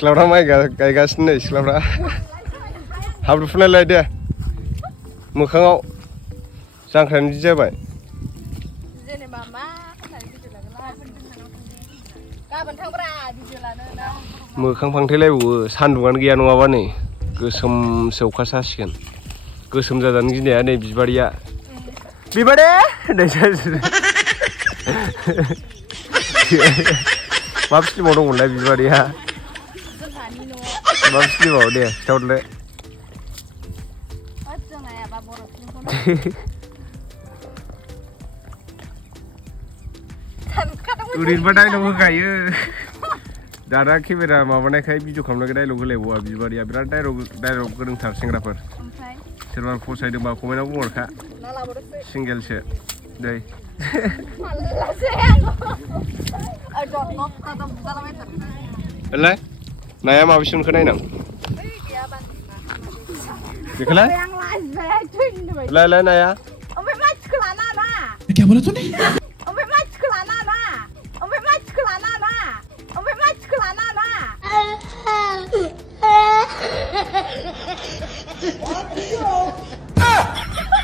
सिख्लाफ्रा माइ गायगासिनो सिख्लाफ्रा हाब्रु फुनलायलाय दे मोखाङाव जांख्रायानो बिदि जाबाय जेनेबा मा होननानै भिडिअ लागोन गाबोन थांब्रा भिडिअ लानो ना मोखां फांथेलायबावो सान्दुंआनो गैया नङाबा नै गोसोम सौखासो जासिगोन गोसोम जाजानो गिनाया नै बिबारिया बिबारे मा फिल्माव दंमोनलाय बिबारिया मा फिल्माव दे खिथाहरदो ओरैनोबा डाइलग होखायो दाना केमेरा माबानायखाय भिडिअ खालामनायखाय डाइलग होलायबावा बिबारिया बिराद डाइलग गोरोंथार सेंग्राफोर सोरबा फसायदोंबा कमेन्टआव बुंहरखा सिंगेलसो दै नाया माबेसे मोनखो नायनां बेखौलाय लाय नाया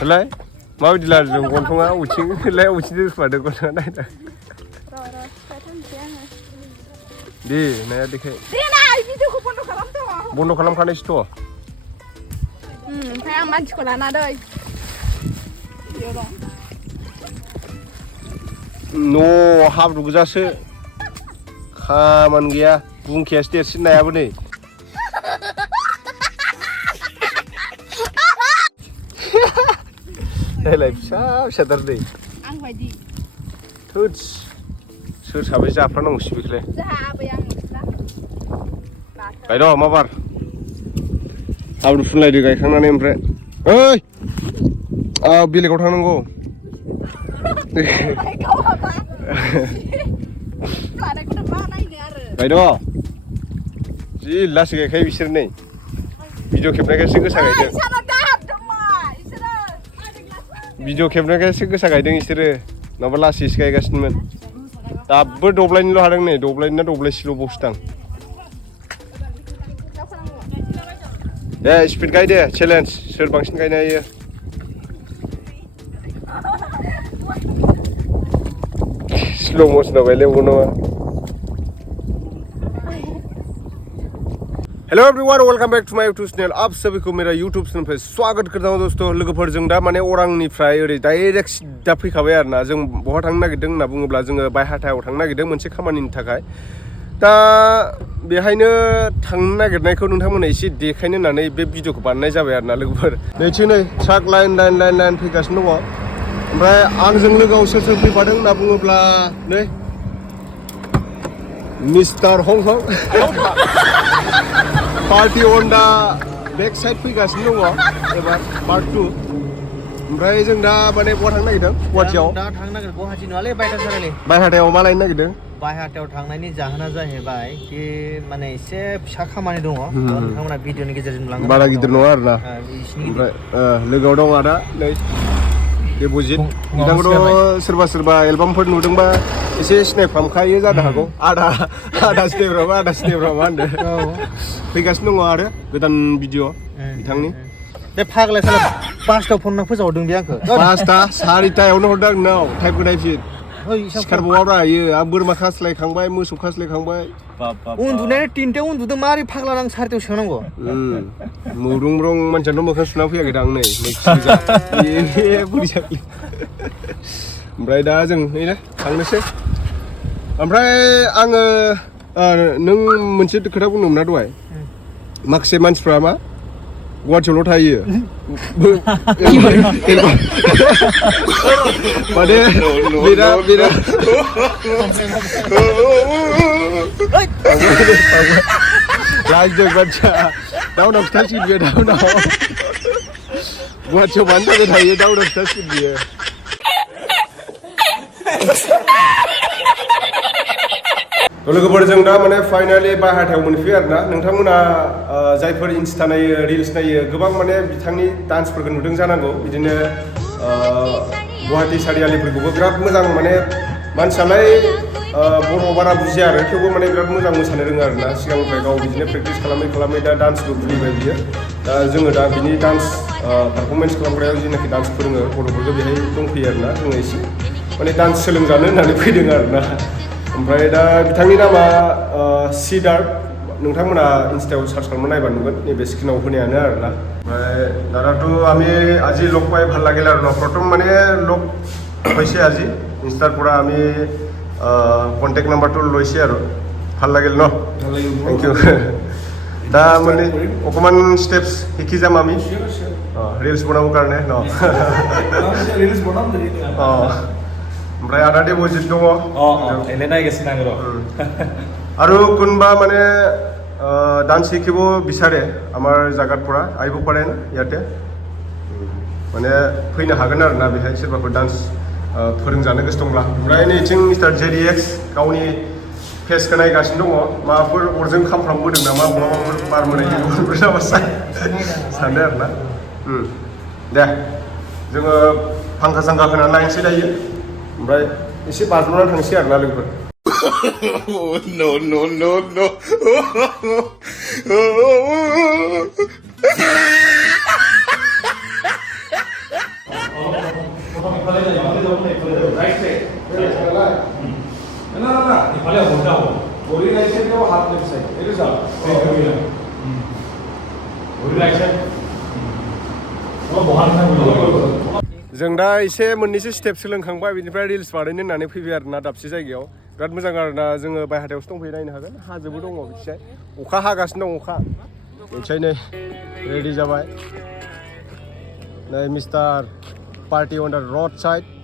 लाय माबायदि लादों गन्थङा उथिंलाय उथिं दोसमादों गन्थङा नायना दे नाया देखाय बन्द खालामखानायसोथ' ओमफ्राय आं मानसिखौ लाना दै न' हाब्रु गोजासो खामानि गैया बुंखायासो देरसिन नायाबो नै नायलाय फिसा फिसाथार दै आं बायदि थोदस सोर साबै जाफ्रानांगौसो बेखौलाय गायद' मा बार हाब्रु फुनलायदो गायखांनानै ओमफ्राय ओइ बेलेगाव थांनांगौ गायद' जि लासै गायखायो बिसोर नै भिडिअ खेबनायखायसो गोसा गायदों भिडिअ खेबनायखायसो गोसा गायदों बिसोरो नङाबा लासैसो गायगासिनोमोन दाबो दब्लायनिल' हादों नै दब्लायनि ना दब्लायसेल' बावसोदां दे स्पिड गाय दे चेलेन्ज सोर बांसिन गायनो हायो स्लो मोशनाव गायलायबावो नामा hello everyone welcome back to my YouTube channel आप सभी को मेरा यूट्यूब चैनल पे स्वागत करता हूं दोस्तों लोगोफोरजों दा माने अरांनिफ्राय ओरै डाइरेक्ट सिदा फैखाबाय आरोना जों बहा थांनो नागिरदों होनना बुङोब्ला जोङो बायहाटायाव थांनो नागिरदों मोनसे खामानिनि थाखाय दा बेहायनो थांनो नागिरनायखौ नोंथांमोना एसे देखायनो होननानै बे भिडिअखौ बानायनाय जाबाय आरोना लोगोफोर नैथिं नै ट्राक लाइन फैगासिनो दङ ओमफ्राय आंजों लोगोआव सोर सोर फैफादों होनना बुङोब्ला नै मिस्टार हंहं पार्टी अन दा बेक साइड फैगासिनो दङ एबार पार्ट 2 ओमफ्राय जों दा माने बहा थांनो नागिरदों गुवाहाटियाव दा थांनो नागिरदों गुवाहाटि नङालै बायहाटायाव बायहाटायाव मा लायनो नागिरदों बायहाटायाव थांनायनि जाहोना जाहैबाय कि माने एसे फिसा खामानि दङ नोंथांमोना भिडिअनि गेजेरजों नुलांगोन बारा गिदिर नङा आरोना ओमफ्राय लोगोआव दं आदा नै देबजित बिथांखौथ' सोरबा एलबामफोर नुदोंबा एसे सिनायफ्रामखायो जानो हागौ आदा सिनायफ्रामा होनदों फैगासिनो दङ आरो गोदान भिडिअ बिथांनि बे फाग्ला साला 5टायाव फन फोजावदों बे आंखौ 5टा 4टायावनो हरदों आंनाव टाइपखौ नायफिन सिखारबावाब्रा इयो आं बोरमा खास्लायखांबाय मोसौ खास्लायखांबाय उन्दुनाया 3टायाव उन्दुदों मारै फाग्ला आं 4टायाव सोंनांगौ मुरुं मानसियाथ' मोखां सुना फैयाखै दां नै ओमफ्राय दा जों नै थांनोसै ओमफ्राय आङो नों मोनसे खोथा बुंदोंमोन ना दहाय माखासे मानसिफ्रा मा गुवाहाटियावल' थायो माने बिराद लाजदों बाथ्रा दाउनाव खिथासिगोन बियो दाउनाव गुवाहाटियाव मानो थाखाय थायो दाउनाव खिथासिगोन बियो लोगोफोरजों दा माने फाइनालि बायहाटायाव मोनफैयो आरोना नोंथांमोना जायफोर इन्स्टा नायो रिल्स नायो गोबां माने बिथांनि डान्सफोरखौ नुदों जानांगौ बिदिनो गुवाहाटि सारियालिफोरखौबो बिराद मोजां माने मानसियालाय बर' बारा बुजिया आरो थेवबो माने बिराद मोजां मोसानो रोङो आरो ना सिगांनिफ्राय गाव बिदिनो प्रेक्टिस खालामै खालामै दा डान्सबो खुलिबाय बियो दा जोङो दा बिनि डान्स पारफरमेन्स खालामग्रायाव जेनाखि डान्स फोरोङो गथ'फोरखौ बेहाय दंफैयो आरो ना जोङो एसे माने डान्स सोलोंजानो होननानै फैदों आरो ना ओमफ्राय दा बिथांनि नामा सिदार्थ नोंथांमोना इन्स्टायाव सार्च खालामना नायबा नुगोन नैबे स्क्रिनाव होनायानो आरो ना ओमफ्राय दादाथ' আমি আজি লগ পাই ভাল লাগিল আৰু ন প্ৰথম মানে লগ হৈছে আজি ইনষ্টাৰ পৰা আমি কণ্টেক্ট নাম্বাৰটো লৈছে আৰু ভাল লাগিল ন থেংক ইউ दा মানে অকণমান ষ্টেপছ শিকি যাম আমি ৰিলছ বনাবৰ কাৰণে ন ৰিলছ বনাম দেৰি ओमफ्राय आदा देबजित दङ এনে নাইগেছিন आङो আৰু কোনোবা মানে ডান্স শিকিব বিচাৰে আমাৰ জাগাৰ পৰা আহিব পাৰে না ইয়াতে माने फैनो हागोन आरो ना बेहाय सोरबाफोर डान्स फोरोंजानो गोसो दंब्ला ओमफ्राय नैथिं मिस्टार JDX गावनि फेसखौ नायगासिनो दङ माबाफोर अरजों खामफ्रामबोदों नामा बहाबाफोर बार मोनायनि गुबुनफोर नामा सानदों आरो ना दे जोङो फांखा सांखा होनानै लायनोसै दायो ओमफ्राय एसे बाज्ल'नानै थांसै आरो ना लोगोफोर no no no no जों दा एसे मोननैसो स्टेप सोलोंखांबाय बिनिफ्राय रिल्स बानायनो होननानै फैबाय आरो ना दाबसे जायगायाव बिराद मोजां आरो ना जोङो बायहाथायावसो दंफैयो नायनो हागोन हाजोबो दङ बिथिंजाय अखा हागासिनो दं अखा ओमफ्राय नै रेडि जाबाय नै mister party on the road side